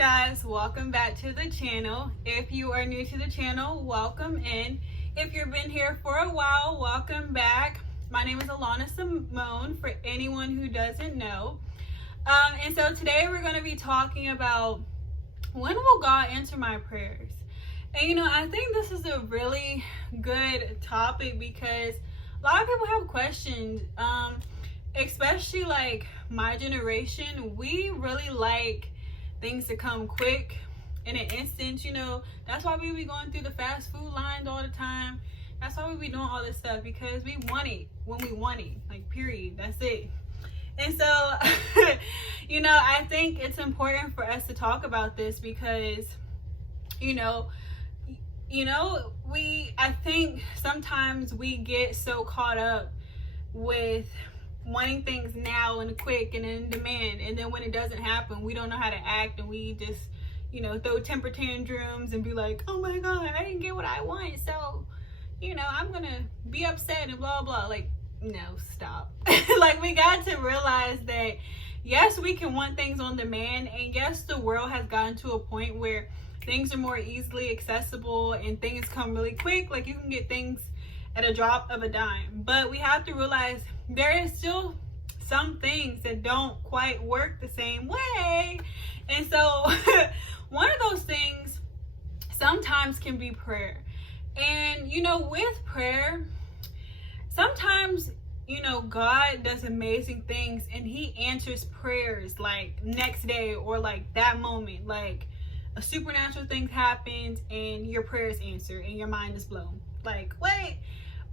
guys, welcome back to the channel. If you are new to the channel, welcome in. If you've been here for a while, welcome back. My name is Alana Simone, for anyone who doesn't know. And so today we're going to be talking about, when will God answer my prayers? And I think this is a really good topic because a lot of people have questions, especially like my generation. We really like things to come quick in an instant. That's why we be going through the fast food lines all the time. That's why we be doing all this stuff, because we want it when we want it, like, period. That's it. And so I think it's important for us to talk about this because I think sometimes we get so caught up with wanting things now and quick and in demand, and then when it doesn't happen, we don't know how to act, and we just throw temper tantrums and be like, oh my god, I didn't get what I want, so I'm gonna be upset and blah blah. Like, no, stop. Like, we got to realize that yes, we can want things on demand, and yes, the world has gotten to a point where things are more easily accessible and things come really quick. Like, you can get things at a drop of a dime, but we have to realize there is still some things that don't quite work the same way. And so one of those things sometimes can be prayer. And with prayer, sometimes God does amazing things and he answers prayers like next day, or like that moment, like a supernatural thing happens and your prayer is answered and your mind is blown. Like, wait.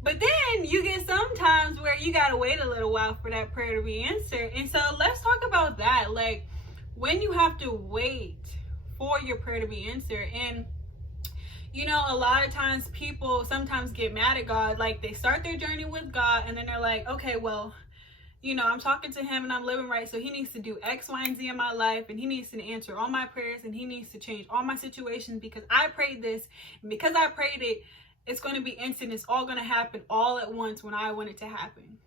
But then you get sometimes where you gotta wait a little while for that prayer to be answered. And so let's talk about that. Like, when you have to wait for your prayer to be answered. And a lot of times people sometimes get mad at God. Like, they start their journey with God and then they're like, okay, well, I'm talking to him and I'm living right, so he needs to do X, Y, and Z in my life, and he needs to answer all my prayers, and he needs to change all my situations because I prayed this, and because I prayed it, it's going to be instant. It's all going to happen all at once when I want it to happen.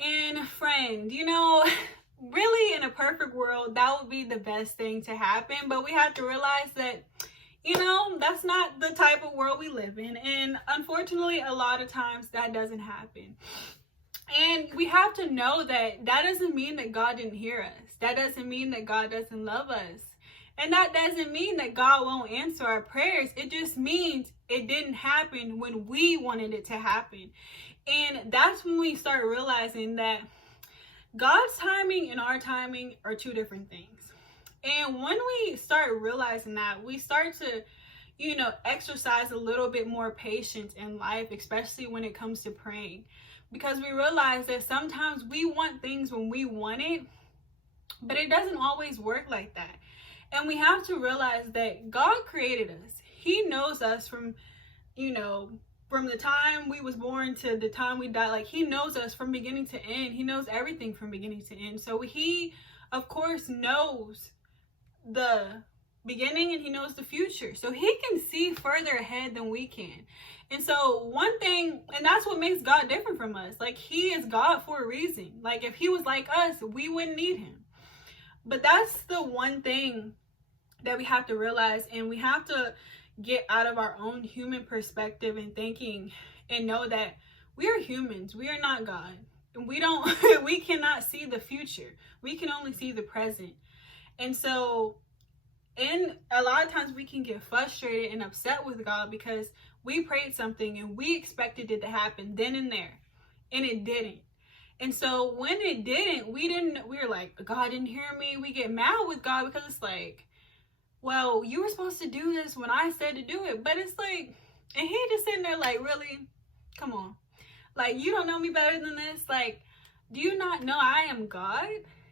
And friend, really in a perfect world, that would be the best thing to happen. But we have to realize that, that's not the type of world we live in. And unfortunately, a lot of times that doesn't happen. And we have to know that doesn't mean that God didn't hear us. That doesn't mean that God doesn't love us. And that doesn't mean that God won't answer our prayers. It just means it didn't happen when we wanted it to happen. And that's when we start realizing that God's timing and our timing are two different things. And when we start realizing that, we start to, exercise a little bit more patience in life, especially when it comes to praying. Because we realize that sometimes we want things when we want it, but it doesn't always work like that. And we have to realize that God created us. He knows us from the time we was born to the time we die. Like, he knows us from beginning to end. He knows everything from beginning to end. So he, of course, knows the beginning and he knows the future. So he can see further ahead than we can. And so one thing, and that's what makes God different from us. Like, he is God for a reason. Like, if he was like us, we wouldn't need him. But that's the one thing that we have to realize, and we have to get out of our own human perspective and thinking and know that we are humans. We are not God. And we cannot see the future. We can only see the present. And so, and a lot of times we can get frustrated and upset with God because we prayed something and we expected it to happen then and there, and it didn't. And so when it didn't, we were like, God didn't hear me. We get mad with God because it's like, well, you were supposed to do this when I said to do it. But it's like, and he just sitting there like, really? Come on. Like, you don't know me better than this? Like, do you not know I am God?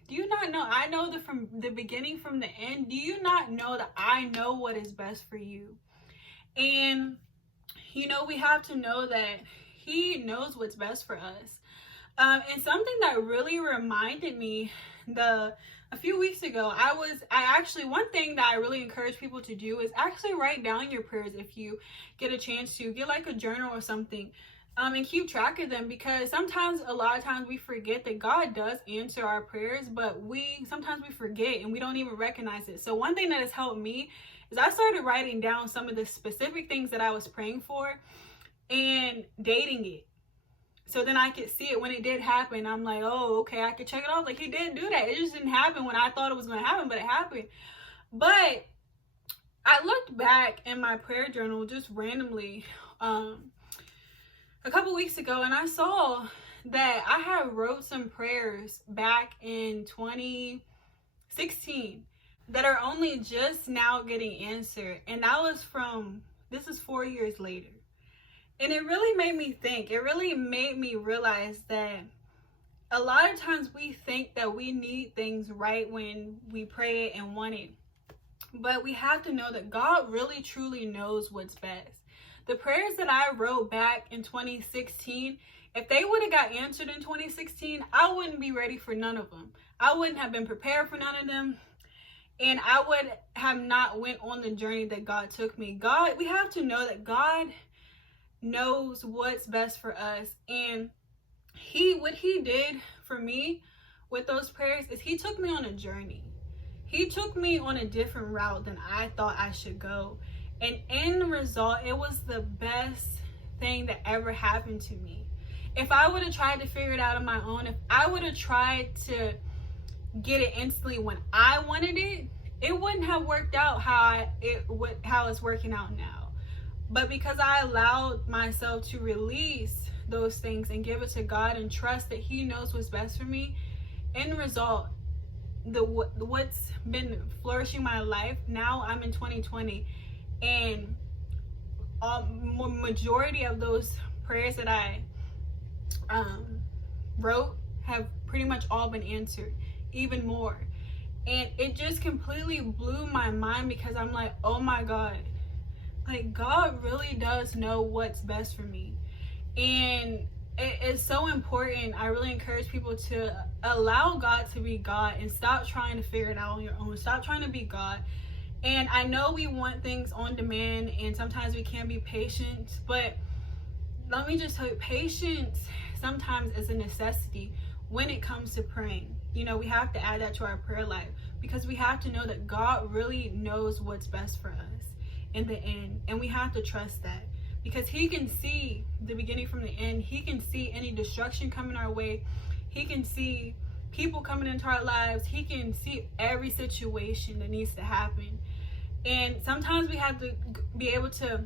Do you not know I know from the beginning from the end? Do you not know that I know what is best for you? And, we have to know that he knows what's best for us. And something that really reminded me a few weeks ago, one thing that I really encourage people to do is actually write down your prayers. If you get a chance to get like a journal or something, and keep track of them, because a lot of times we forget that God does answer our prayers, but sometimes we forget and we don't even recognize it. So one thing that has helped me is I started writing down some of the specific things that I was praying for and dating it. So then I could see it when it did happen. I'm like, oh, okay, I could check it off. Like, he did do that. It just didn't happen when I thought it was going to happen, but it happened. But I looked back in my prayer journal just randomly a couple weeks ago, and I saw that I had wrote some prayers back in 2016 that are only just now getting answered. And this is 4 years later. And it really made me think. It really made me realize that a lot of times we think that we need things right when we pray it and want it. But we have to know that God really truly knows what's best. The prayers that I wrote back in 2016, if they would have got answered in 2016, I wouldn't be ready for none of them. I wouldn't have been prepared for none of them. And I would have not went on the journey that God took me. We have to know that God knows what's best for us. And what he did for me with those prayers is he took me on a journey. He took me on a different route than I thought I should go. And in the result, it was the best thing that ever happened to me. If I would have tried to figure it out on my own, if I would have tried to get it instantly when I wanted it, it wouldn't have worked out how it's working out now. But because I allowed myself to release those things and give it to God and trust that he knows what's best for me, in the result, what's been flourishing my life, now I'm in 2020, and majority of those prayers that I wrote have pretty much all been answered, even more. And it just completely blew my mind, because I'm like, oh my God, like, God really does know what's best for me. And it's so important. I really encourage people to allow God to be God and stop trying to figure it out on your own. Stop trying to be God. And I know we want things on demand, and sometimes we can't be patient, but let me just tell you, patience sometimes is a necessity when it comes to praying. You know, we have to add that to our prayer life, because we have to know that God really knows what's best for us in the end. And we have to trust that, because he can see the beginning from the end. He can see any destruction coming our way. He can see people coming into our lives. He can see every situation that needs to happen. And sometimes we have to be able to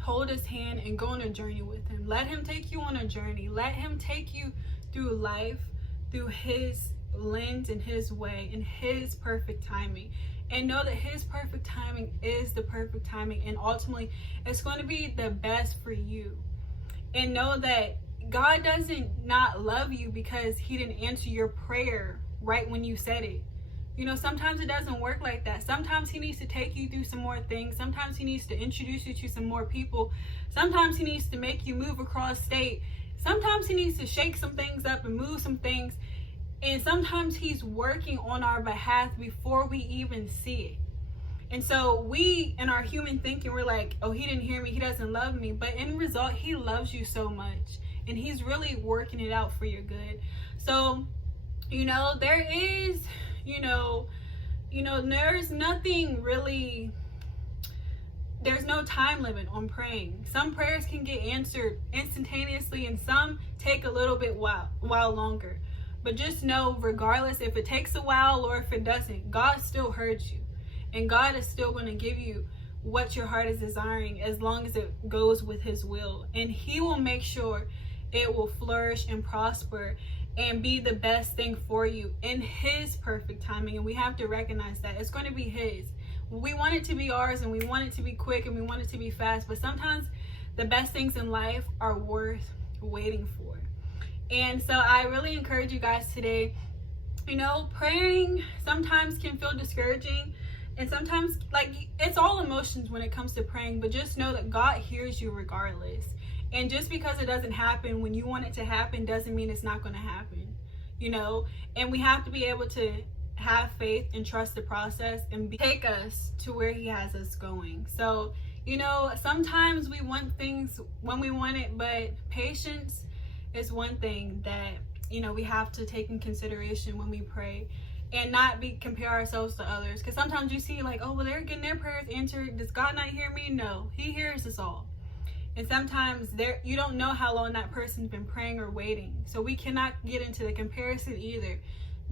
hold his hand and go on a journey with him. Let him take you on a journey. Let him take you through life, through his lens and his way and his perfect timing. And know that his perfect timing is the perfect timing, and ultimately it's going to be the best for you. And know that God doesn't not love you because he didn't answer your prayer right when you said it. You know, sometimes it doesn't work like that. Sometimes he needs to take you through some more things. Sometimes he needs to introduce you to some more people. Sometimes he needs to make you move across state. Sometimes he needs to shake some things up and move some things. And sometimes he's working on our behalf before we even see it. And so we, in our human thinking, we're like, oh, he didn't hear me, he doesn't love me. But in result, he loves you so much. And he's really working it out for your good. So, you know, there is, there's nothing really, there's no time limit on praying. Some prayers can get answered instantaneously, and some take a little bit while longer. But just know, regardless if it takes a while or if it doesn't, God still heard you. And God is still going to give you what your heart is desiring, as long as it goes with his will. And he will make sure it will flourish and prosper and be the best thing for you in his perfect timing. And we have to recognize that it's going to be his. We want it to be ours, and we want it to be quick, and we want it to be fast. But sometimes the best things in life are worth waiting for. And so I really encourage you guys today, praying sometimes can feel discouraging, and sometimes, it's all emotions when it comes to praying, but just know that God hears you regardless. And just because it doesn't happen when you want it to happen doesn't mean it's not going to happen, and we have to be able to have faith and trust the process and take us to where he has us going. So, You know, sometimes we want things when we want it, but patience is one thing that, you know, we have to take in consideration when we pray, and not compare ourselves to others. Because sometimes you see like, oh, well, they're getting their prayers answered. Does God not hear me? No, he hears us all. And sometimes you don't know how long that person's been praying or waiting. So we cannot get into the comparison either.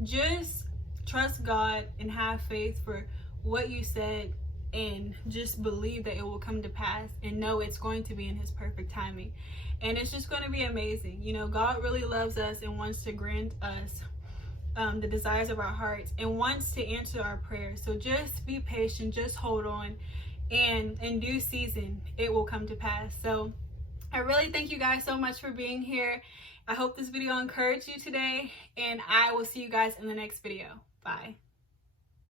Just trust God and have faith for what you said, and just believe that it will come to pass, and know it's going to be in his perfect timing. And it's just going to be amazing. You know, God really loves us and wants to grant us the desires of our hearts, and wants to answer our prayers. So just be patient, just hold on, and in due season it will come to pass. So I really thank you guys so much for being here. I hope this video encouraged you today, and I will see you guys in the next video. Bye.